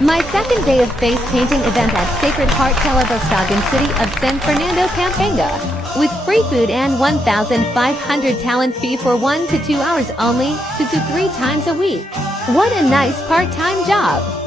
My second day of face painting event at Sacred Heart Telabastagan, city of San Fernando Pampanga. With free food and 1,500 talent fee for 1 to 2 hours only, 2 to 3 times a week. What a nice part-time job!